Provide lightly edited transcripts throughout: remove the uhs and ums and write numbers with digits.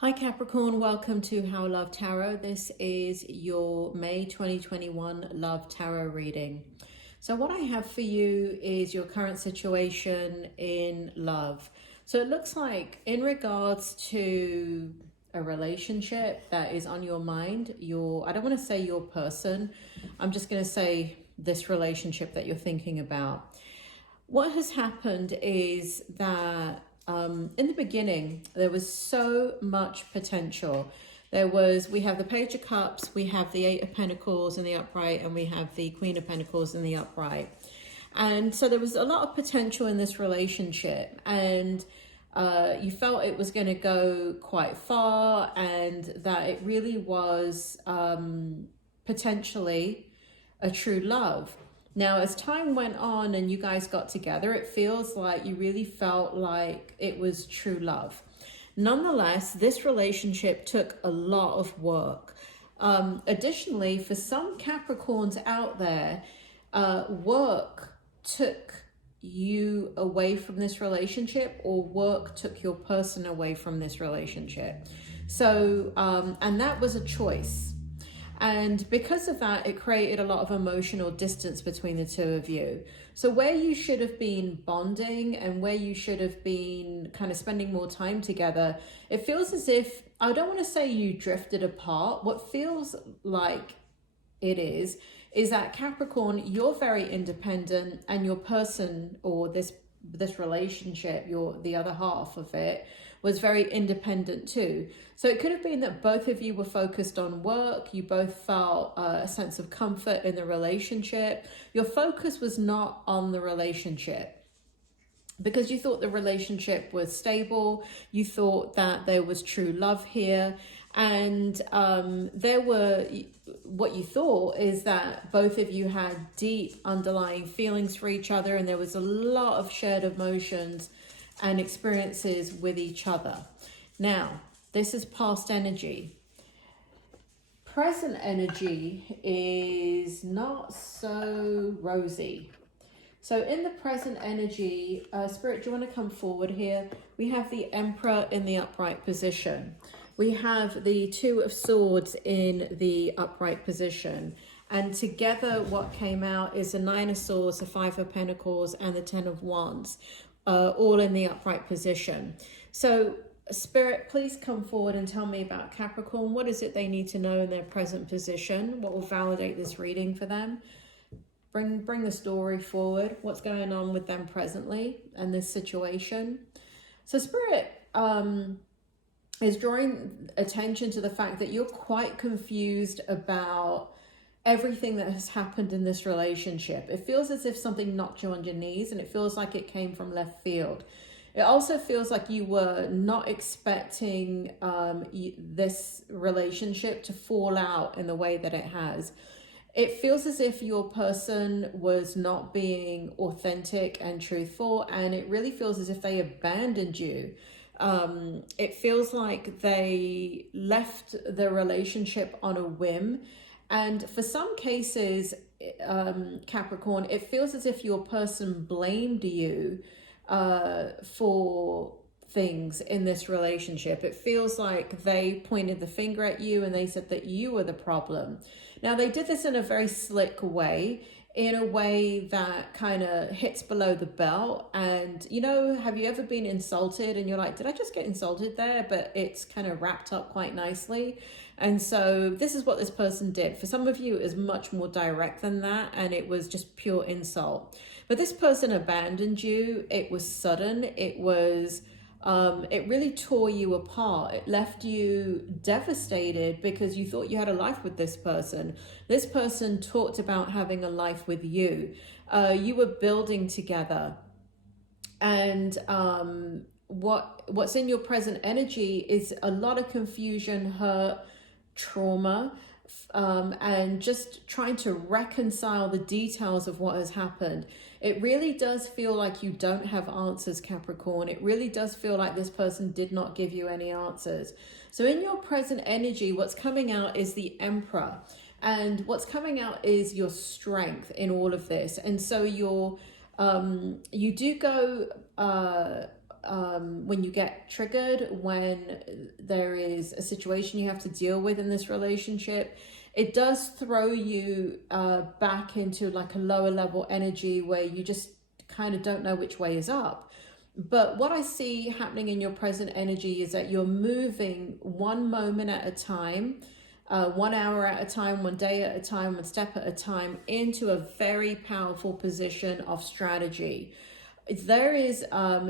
Hi Capricorn, welcome to How Love Tarot. This is your May 2021 Love Tarot reading. So what I have for you is your current situation in love. So it looks like in regards to a relationship that is on your mind, I don't want to say your person, I'm just going to say this relationship that you're thinking about. What has happened is that in the beginning, there was so much potential. We have the Page of Cups, we have the Eight of Pentacles in the upright, and we have the Queen of Pentacles in the upright. And so there was a lot of potential in this relationship, and you felt it was going to go quite far, and that it really was potentially a true love. Now, as time went on and you guys got together, it feels like you really felt like it was true love. Nonetheless, this relationship took a lot of work. Additionally, for some Capricorns out there, work took you away from this relationship, or work took your person away from this relationship. So, and that was a choice. And because of that, it created a lot of emotional distance between the two of you. So where you should have been bonding and where you should have been kind of spending more time together, it feels as if, I don't want to say you drifted apart. What feels like it is that Capricorn, you're very independent, and your person, or this relationship, the other half of it, was very independent too. So it could have been that both of you were focused on work. You both felt a sense of comfort in the relationship. Your focus was not on the relationship because you thought the relationship was stable. You thought that there was true love here. And what you thought is that both of you had deep underlying feelings for each other, and there was a lot of shared emotions and experiences with each other. Now, this is past energy. Present energy is not so rosy. So in the present energy, Spirit, do you want to come forward here? We have the Emperor in the upright position. We have the Two of Swords in the upright position. And together what came out is the Nine of Swords, the Five of Pentacles, and the Ten of Wands, all in the upright position. So Spirit, please come forward and tell me about Capricorn. What is it they need to know in their present position? What will validate this reading for them? Bring the story forward. What's going on with them presently and this situation? So Spirit is drawing attention to the fact that you're quite confused about everything that has happened in this relationship. It feels as if something knocked you on your knees, and it feels like it came from left field. It also feels like you were not expecting this relationship to fall out in the way that it has. It feels as if your person was not being authentic and truthful, and it really feels as if they abandoned you. It feels like they left the relationship on a whim. And for some cases, Capricorn, it feels as if your person blamed you for things in this relationship. It feels like they pointed the finger at you and they said that you were the problem. Now, they did this in a very slick way, in a way that kind of hits below the belt. And, you know, have you ever been insulted and you're like, did I just get insulted there? But it's kind of wrapped up quite nicely. And so this is what this person did. For some of you, it was much more direct than that, and it was just pure insult. But this person abandoned you. It was sudden. It was, it really tore you apart. It left you devastated because you thought you had a life with this person. This person talked about having a life with you. You were building together. And what's in your present energy is a lot of confusion, hurt, trauma, and just trying to reconcile the details of what has happened. It really does feel like you don't have answers, Capricorn. It really does feel like this person did not give you any answers. So in your present energy, what's coming out is the Emperor. And what's coming out is your strength in all of this. And so you do go when you get triggered, when there is a situation you have to deal with in this relationship, it does throw you back into like a lower level energy where you just kind of don't know which way is up. But what I see happening in your present energy is that you're moving one moment at a time, 1 hour at a time, 1 day at a time, 1 step at a time, into a very powerful position of strategy. There is,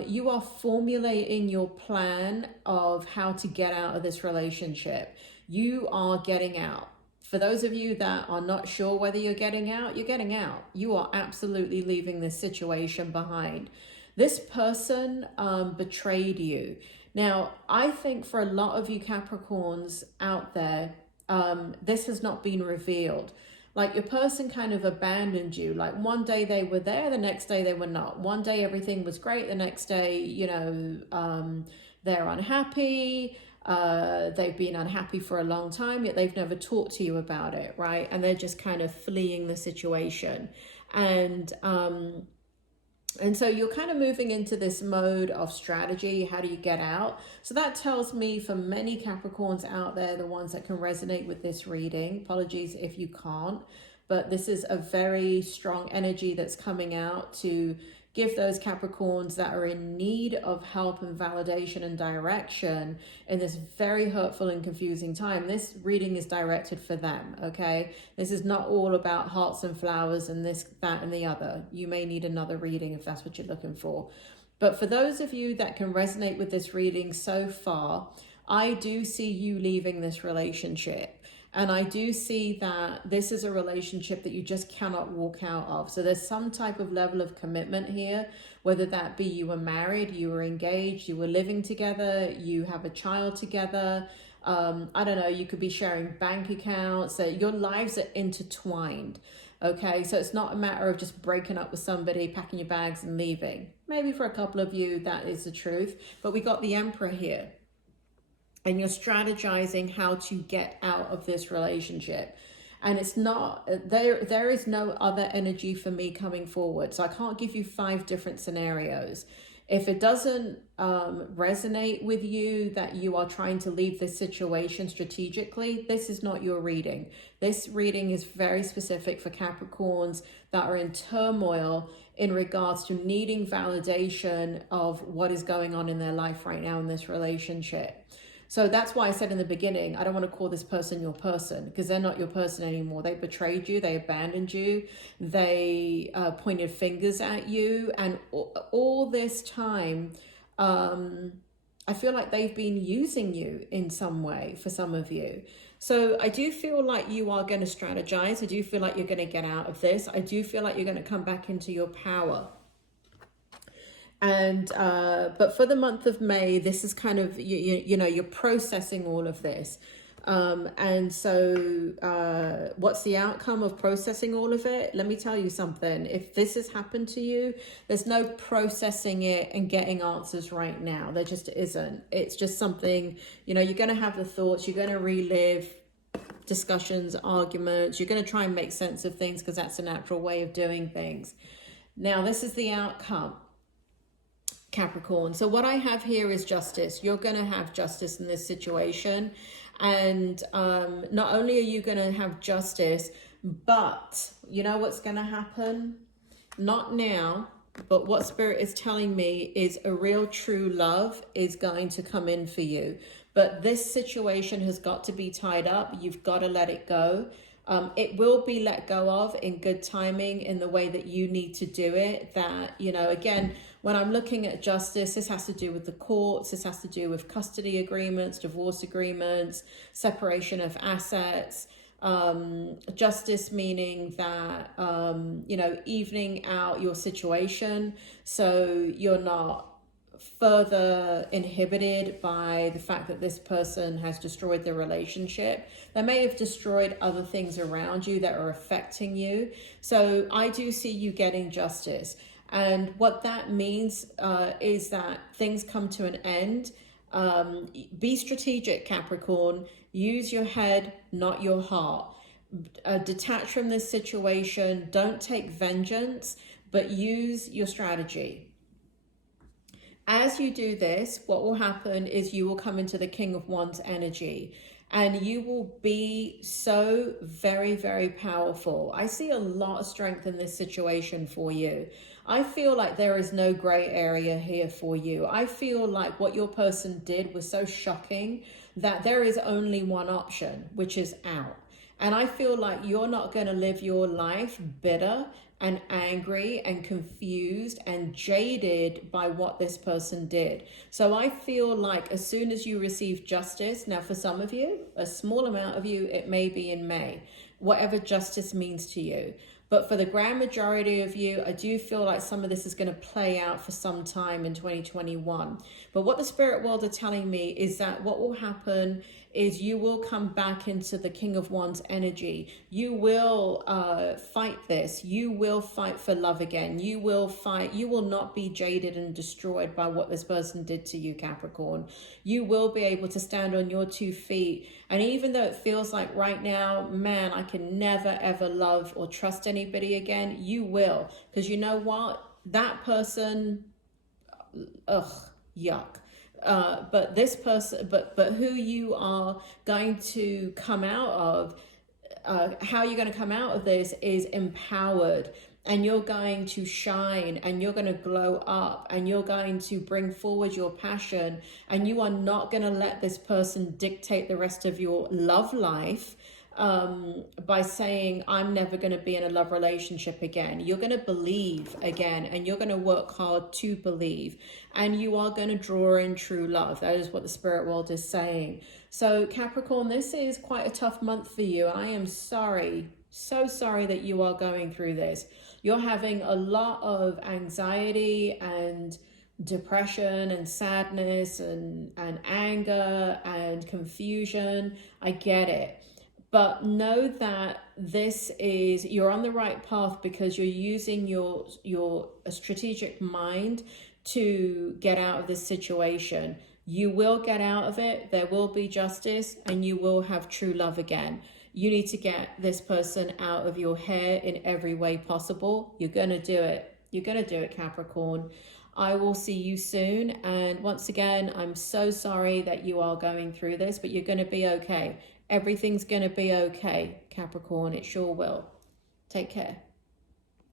you are formulating your plan of how to get out of this relationship. You are getting out. For those of you that are not sure whether you're getting out, you're getting out. You are absolutely leaving this situation behind. This person betrayed you. Now, I think for a lot of you Capricorns out there, this has not been revealed. Like your person kind of abandoned you. Like one day they were there, the next day they were not. One day everything was great, the next day, you know, they're unhappy. They've been unhappy for a long time, yet they've never talked to you about it, right? And they're just kind of fleeing the situation. And so you're kind of moving into this mode of strategy. How do you get out? So that tells me for many Capricorns out there, the ones that can resonate with this reading, apologies if you can't, but this is a very strong energy that's coming out to give those Capricorns that are in need of help and validation and direction in this very hurtful and confusing time. This reading is directed for them, okay? This is not all about hearts and flowers and this, that, and the other. You may need another reading if that's what you're looking for. But for those of you that can resonate with this reading so far, I do see you leaving this relationship. And I do see that this is a relationship that you just cannot walk out of. So there's some type of level of commitment here, whether that be you were married, you were engaged, you were living together, you have a child together. I don't know, you could be sharing bank accounts. So your lives are intertwined. Okay, so it's not a matter of just breaking up with somebody, packing your bags and leaving. Maybe for a couple of you, that is the truth. But we got the Emperor here. And you're strategizing how to get out of this relationship. And it's not, there is no other energy for me coming forward. So I can't give you 5 different scenarios. If it doesn't resonate with you that you are trying to leave this situation strategically, this is not your reading. This reading is very specific for Capricorns that are in turmoil in regards to needing validation of what is going on in their life right now in this relationship. So that's why I said in the beginning, I don't want to call this person your person, because they're not your person anymore. They betrayed you. They abandoned you. They pointed fingers at you. And all this time, I feel like they've been using you in some way for some of you. So I do feel like you are going to strategize. I do feel like you're going to get out of this. I do feel like you're going to come back into your power. And but for the month of May, this is kind of, you know, you're processing all of this. And so what's the outcome of processing all of it? Let me tell you something. If this has happened to you, there's no processing it and getting answers right now. There just isn't. It's just something, you know, you're going to have the thoughts, you're going to relive discussions, arguments, you're going to try and make sense of things because that's a natural way of doing things. Now, this is the outcome. Capricorn. So what I have here is justice. You're going to have justice in this situation. And not only are you going to have justice, but you know what's going to happen? Not now, but what Spirit is telling me is a real true love is going to come in for you. But this situation has got to be tied up. You've got to let it go. It will be let go of in good timing in the way that you need to do it. That, you know, again, when I'm looking at justice, this has to do with the courts. This has to do with custody agreements, divorce agreements, separation of assets. Justice meaning that, you know, evening out your situation. So you're not further inhibited by the fact that this person has destroyed the relationship. They may have destroyed other things around you that are affecting you. So I do see you getting justice. And what that means is that things come to an end. Be strategic, Capricorn. Use your head, not your heart. Detach from this situation. Don't take vengeance, but use your strategy. As you do this, what will happen is you will come into the King of Wands energy, and you will be so very, very powerful. I see a lot of strength in this situation for you. I feel like there is no gray area here for you. I feel like what your person did was so shocking that there is only one option, which is out. And I feel like you're not going to live your life bitter and angry and confused and jaded by what this person did. So I feel like as soon as you receive justice, now for some of you, a small amount of you, it may be in May, whatever justice means to you. But for the grand majority of you, I do feel like some of this is going to play out for some time in 2021. But what the spirit world are telling me is that what will happen is you will come back into the King of Wands energy. You will fight this. You will fight for love again. You will fight. You will not be jaded and destroyed by what this person did to you, Capricorn. You will be able to stand on your 2 feet. And even though it feels like right now, man, I can never, ever love or trust anybody again, you will. Because you know what? That person, ugh, yuck. But this person, but who you are going to come out of, how you're going to come out of this is empowered, and you're going to shine, and you're going to glow up, and you're going to bring forward your passion, and you are not going to let this person dictate the rest of your love life by saying, I'm never going to be in a love relationship again. You're going to believe again, and you're going to work hard to believe, and you are going to draw in true love. That is what the spirit world is saying. So Capricorn, this is quite a tough month for you. I am sorry, so sorry that you are going through this. You're having a lot of anxiety and depression and sadness and anger and confusion. I get it. But know that you're on the right path because you're using your strategic mind to get out of this situation. You will get out of it. There will be justice, and you will have true love again. You need to get this person out of your hair in every way possible. You're going to do it. You're going to do it, Capricorn. I will see you soon. And once again, I'm so sorry that you are going through this, but you're going to be okay. Everything's going to be okay, Capricorn. It sure will. Take care.